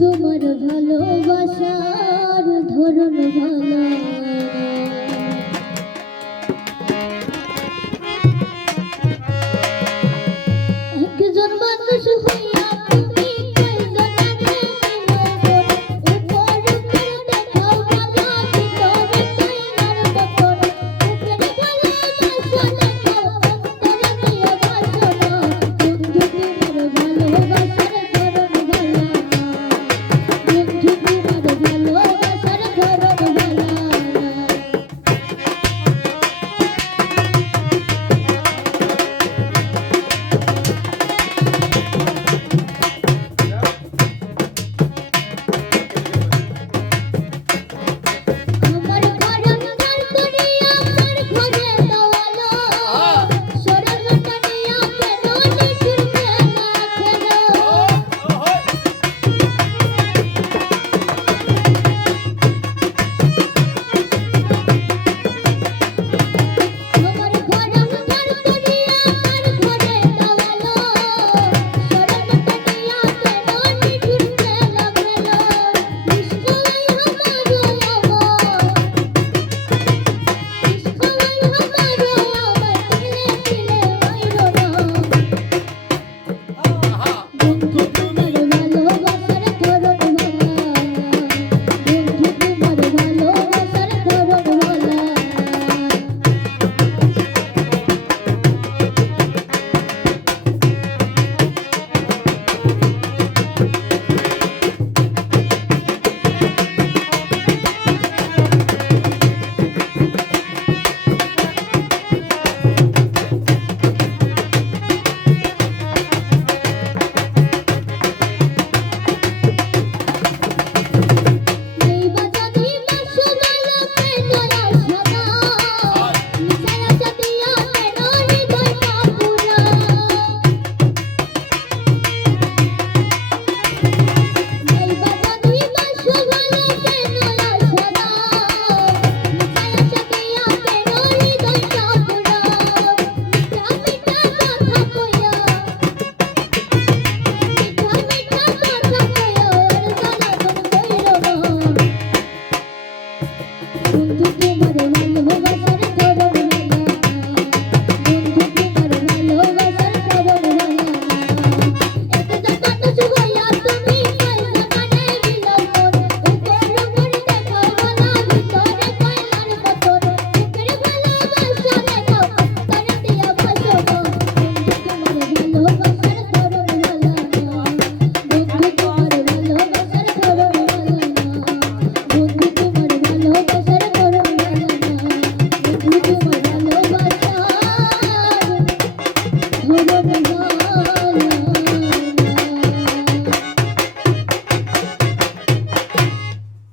তোমার ভালোবাসার ধরন ভালো।